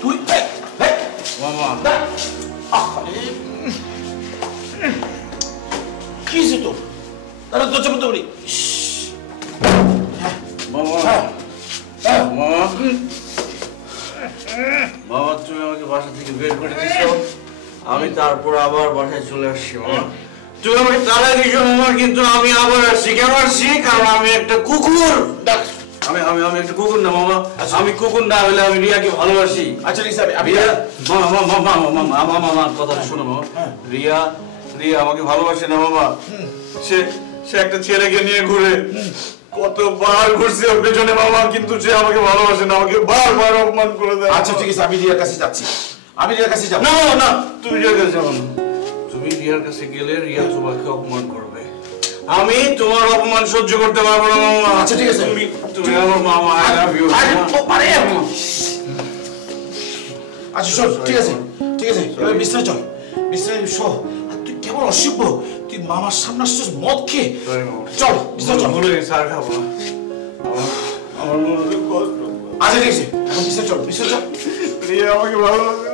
তুই মামা কি হয়েছে তোর? তারা তো চলতে পারি বাবা তুমি আমাকে বাসা থেকে বের করে দিছো আমি তারপর আবার বাসায় চলে আসছি মামা তুমি আমাকে তাড়া দিছো মামা কিন্তু আমি আবার আসছি কেন আসছি কারণ আমি একটা কুকুর আমি আমি আমি একটা কুকুর না মামা আমি কুকুর না হলে আমি রিয়াকে ভালোবাসি আচ্ছা ঠিক আছে আমি মামা কথাটা শোনো মামা রিয়া রিয়া আমাকে ভালোবাসে না মামা সে সে একটা ছেলেকে নিয়ে ঘুরে কতবার ঘুরছে ওর পেছনে মামা কিন্তু সে আমাকে ভালোবাসে না আমাকে বারবার অপমান করে দেয় আচ্ছা ঠিক আছে আমি রিয়ার কাছে যাচ্ছি আমি রিয়ার কাছে যাব না না তুমি রিয়ার কাছে যাও না তুমি রিয়ার কাছে গেলে রিয়া তোমাকে অপমান করবে আমি তোমার অপমান সহ্য করতে পারবো না মামা আচ্ছা ঠিক আছে তুমি তুমি আমার মামা আই লাভ ইউ আচ্ছা শোন ঠিক আছে এবার বিছানায় চল বিছানায় শো তুই কেমন অসভ্য তুই মামার সামনে আসছিস মদ খেয়ে চল বিছানায় চল বলে স্যার খাবো না আমার মনে কষ্ট আচ্ছা ঠিক আছে এখন বিছানায় চল রিয়া আমাকে ভালোবাসে